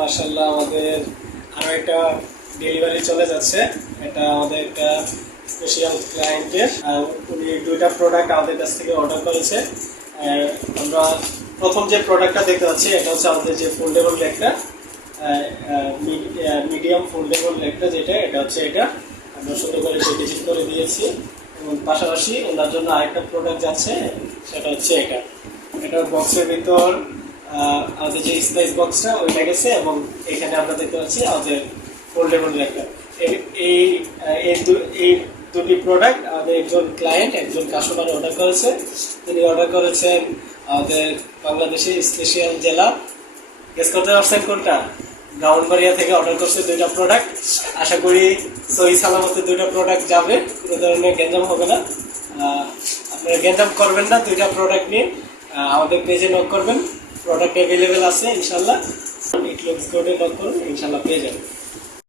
মাশাআল্লাহ আমাদের আরও একটা ডেলিভারি চলে যাচ্ছে। এটা আমাদের একটা স্পেশাল ক্লায়েন্টের, উনি 2টা প্রোডাক্ট আমাদের কাছ থেকে অর্ডার করেছে। আমরা প্রথম যে প্রোডাক্টটা দেখতে পাচ্ছি এটা হচ্ছে আমাদের যে ফোল্ডেবল ল্যাগটা, মিডিয়াম ফোল্ডেবল ল্যাগটা যেটা, এটা হচ্ছে এটা আমরা সুন্দর করে প্যাকেজিং করে দিয়েছি। এবং পাশাপাশি ওনার জন্য আরেকটা প্রোডাক্ট যাচ্ছে, সেটা হচ্ছে এটা। এটার বক্সের ভিতর আমাদের যে স্পাইস বক্সটা ওইটা গেছে, এবং এখানে আমরা দেখতে পাচ্ছি আমাদের ফোল্ডেবল ল্যাগটা। এই দুটি প্রোডাক্ট আমাদের একজন ক্লায়েন্ট, একজন কাস্টমার অর্ডার করেছে। তিনি অর্ডার করেছেন আমাদের বাংলাদেশের স্পেশাল জেলা, গেস করতে পারছেন কোনটা? ব্রাহ্মণবাড়িয়া থেকে অর্ডার করছে 2টা প্রোডাক্ট। আশা করি সহি সালামতে 2টা প্রোডাক্ট যাবে, কোনো ধরনের গ্যাঞ্জাম হবে না। আপনারা গ্যাঞ্জাম করবেন না 2টা প্রোডাক্ট নিয়ে। আমাদের পেজে নক করবেন, প্রোডাক্ট অ্যাভেলেবেল আছে ইনশাল্লাহ। ইট লুকস গুডে নক করুন, ইনশাল্লাহ পেয়ে যাবেন।